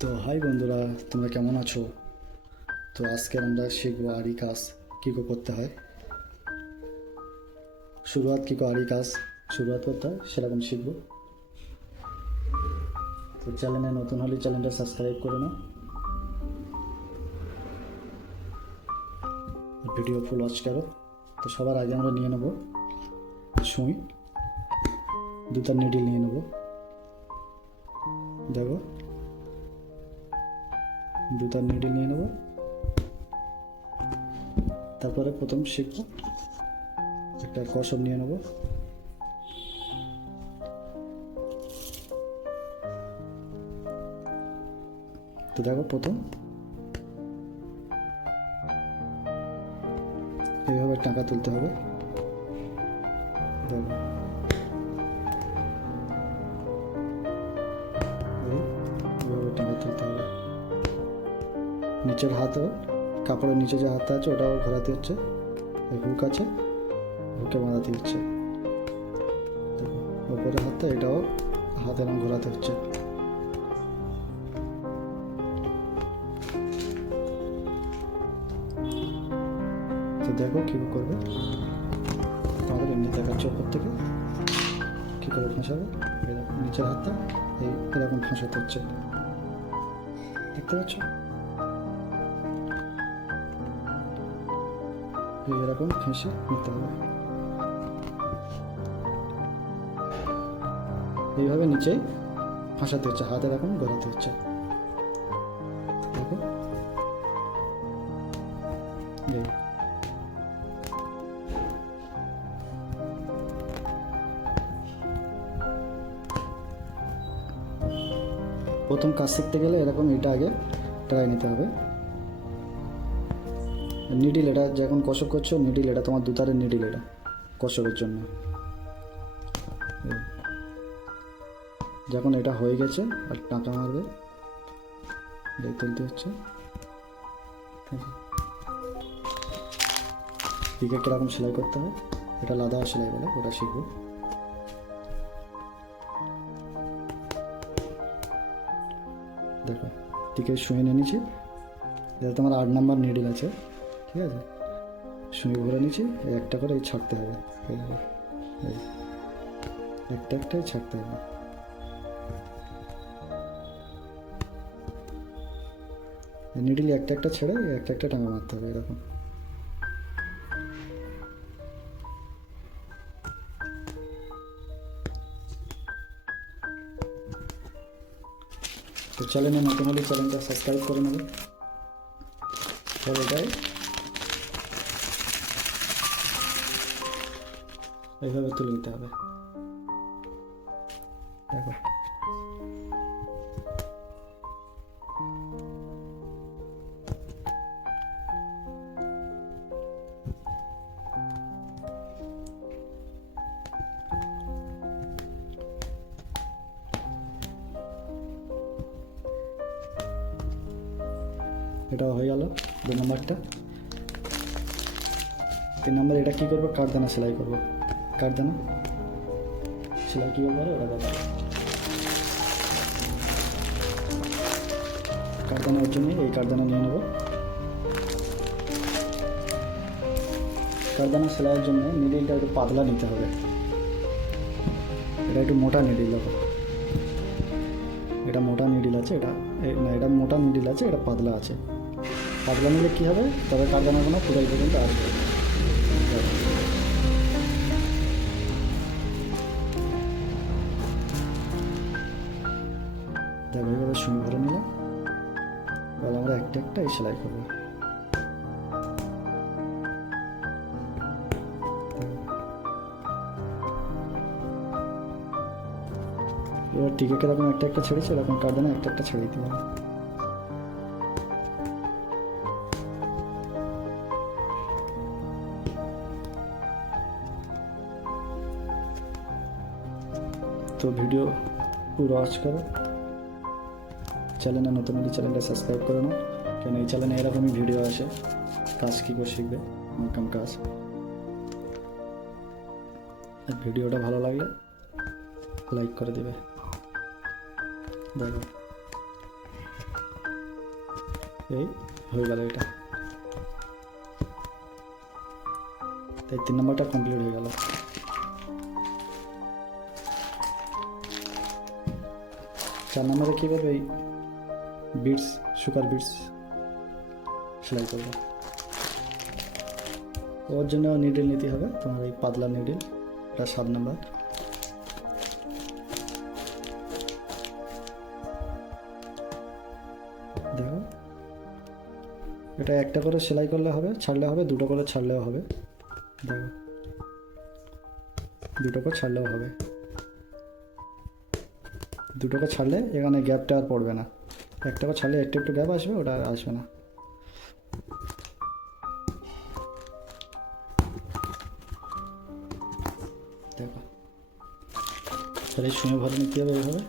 তো হাই বন্ধুরা, তোমরা কেমন আছো? তো আজকে আমরা শিখবো আরি কাজ কী করে করতে হয়, শুরুয়াত কী করে আরি কাজ শুরুয়াত করতে হয় সেরকম শিখবো। তো চ্যানেলে নতুন হলে চ্যানেলটা সাবস্ক্রাইব করে নাও, ভিডিও ফুল ওয়াচ করো। তো সবার আগে আমরা নিয়ে নেবো সুই, দুটা নিডিল নিয়ে নেবো। দেখো, দুটা নিডিল নিয়ে নেবো। তারপরে প্রথম শিখবো একটা কসব নিয়ে নেবো। তো দেখো, প্রথম এইভাবে টাকা তুলতে হবে। দেখো, এইভাবে টাকা তুলতে হবে। নিচের হাতও, কাপড়ের নিচে যে হাতটা আছে ওটাও ঘোরাতে হচ্ছে, হুক আছে, হুকে বাঁধাতে হচ্ছে। দেখো, ওপরের হাতটা এটাও হাত এরকম ঘোরাতে হচ্ছে। তো দেখো কী করবে, তোমাদের এমনি দেখাচ্ছে ওপর থেকে কী করে ফাঁসাবে। এরকম নিচের হাতটা এরকম ফাঁসাতে হচ্ছে, দেখতে পাচ্ছ? এরকম ফেঁসে নিতে হবে। এইভাবে নিচেই ফাঁসাতে হচ্ছে, হাত এরকম ঘোরাতে হচ্ছে। দেখো, প্রথম কাজ শিখতে গেলে এরকম এটা আগে ট্রাই নিতে হবে। নিডিল, এটা যখন কষক করছো নিডিল, এটা তোমার দুতারের নিডিল, এটা কষকের জন্য। যখন এটা হয়ে গেছে আর টাকা মারবে, তুলতে হচ্ছে। পিকে কীরকম সেলাই করতে হয়, এটা লাদা সেলাই বলে, ওটা শিখবো। দেখো, টিকে শুয়ে নিয়ে নিচ্ছি। এটা তোমার 8 নাম্বার নিডিল আছে, ঠিক আছে? শুয়ে ভরে নিচ্ছি, একটা করে ছাড়তে হবে, একটা একটাই ছাড়তে হবে। নিডিল একটা একটা ছেড়ে একটা একটা টাঙা মারতে হবে এরকম। তো চ্যানেলে নতুন হলে চ্যানেলটা সাবস্ক্রাইব করে নেবে। এটাই এইভাবে তুলে নিতে হবে। দেখো, এটা হয়ে গেল 2 নম্বরটা। 3 নম্বর এটা কী করবো, কাঠদানা সেলাই করবো। কাঠদানা সেলাই কীভাবে করে ওটা দেখো। কাঠদানার জন্য এই কাঠদানা নিয়ে নেব। কাঠদানা সেলাইয়ের জন্য নিডিলটা একটু পাতলা নিতে হবে। এটা একটু মোটা নিডিল, দেখো এটা মোটা নিডিল আছে, এটা না, এটা মোটা নিডিল আছে, এটা পাতলা আছে। পাতলা নিলে কী হবে, তবে কাঠদানাগুলো কোদাল পর্যন্ত আসবে। দেখো, এইভাবে শুনে ভরে নিলাম। এবার আমরা একটা একটা সেলাই করবো। এবার টিকে কিরকম একটা একটা ছেড়েছে, এরকম কাঠদানা একটা একটা ছেড়ে দিতে হবে। তো ভিডিও পুরো ওয়াচ করো। চ্যানেলে নতুন হলে চ্যানেলটা সাবস্ক্রাইব করে নাও, কেন এই চ্যানেলে এরকমই ভিডিও আসে, কাজ কী করে শিখবে, ইনকাম কাজ। ভিডিওটা ভালো লাগলে লাইক করে দেবে। দেখো, এই হয়ে গেল এটা, তাই 3 নম্বরটা কমপ্লিট হয়ে গেল। 4 নম্বরে কী করবে, এই বিটস, সুগার বিটস সেলাই করবে। ওর জন্য নিডল নিতে হবে তোমার, এই পাতলা নিডল, এটা 7 নম্বর। দেখো এটা একটা করে সেলাই করলে হবে, ছাড়লে হবে, দুটো করে ছাড়লেও হবে। দেখো দুটো করে ছাড়লেও হবে, দুটো করে ছাড়লে এখানে গ্যাপটা আর পড়বে না। একটা করে ছাড়লে একটু একটু গ্যাপ আসবে, ওটা আর আসবে না। দেখো তাহলে শুনে ভরে নিতে হবে এইভাবে।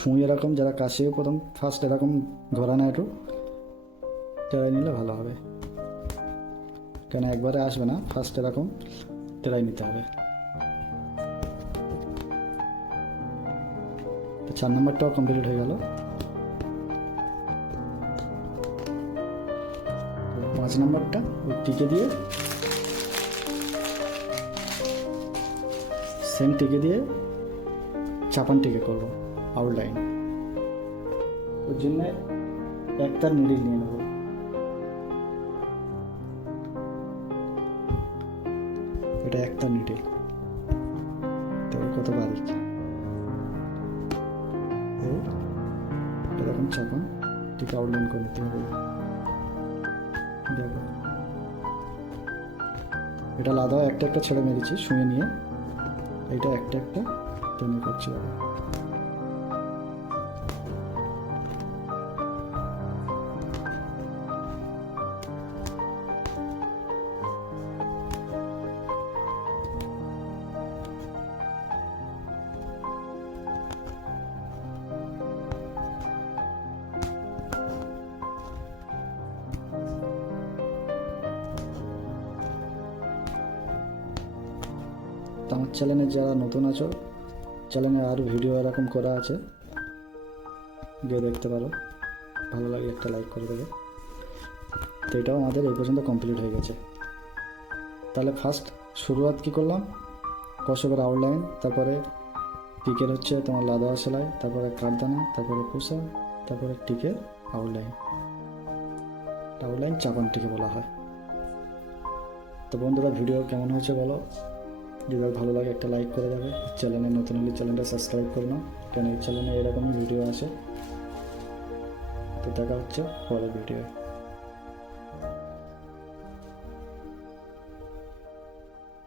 সুই এরকম যারা কাছে প্রথম ফার্স্ট এরকম ঘোরানো একটু টেরাই নিলে ভালো হবে, কেন একবারে আসবে না, ফার্স্ট এরকম টেরাই নিতে হবে। তো 4 নম্বরটাও কমপ্লিট হয়ে গেল। 5 নম্বরটা ওই টিকে দিয়ে, সেম টিকে দিয়ে চাপান টিকে করবো আউটলাইন। ওর জন্য একটা নিডল নিয়ে নেব, এটা একটা নিডল, দেখো কত বারিক। এরকম চাপান টিকে আউটলাইন করে নিতে হবে। দেখো এটা আলাদাও একটা একটা ছেড়ে মেরেছি শুয়ে নিয়ে, এটা একটা একটা টেনে করছি। তো আমার চ্যানেলে যারা নতুন আছো, চ্যানেলে আরও ভিডিও এরকম করা আছে, গিয়ে দেখতে পারো, ভালো লাগে একটা লাইক করে দেবে। তো এটাও আমাদের এই পর্যন্ত কমপ্লিট হয়ে গেছে। তাহলে ফার্স্ট শুরুয়াত কী করলাম, কষকের আউটলাইন, তারপরে পিকের হচ্ছে তোমার লাদা সেলাই, তারপরে কাঠদানা, তারপরে কুসা, তারপরে টিকের আউটলাইন। আউটলাইন চাপান টিকে বলা হয়। তো বন্ধুরা ভিডিও কেমন হয়েছে বলো, যদি ভালো লাগে একটা লাইক করে দেবে, চ্যানেলে নতুন হলে চ্যানেলটা সাবস্ক্রাইব করে নাও, কেন এই চ্যানেলে এরকমই ভিডিও আসে। তো দেখা হচ্ছে পরের ভিডিও।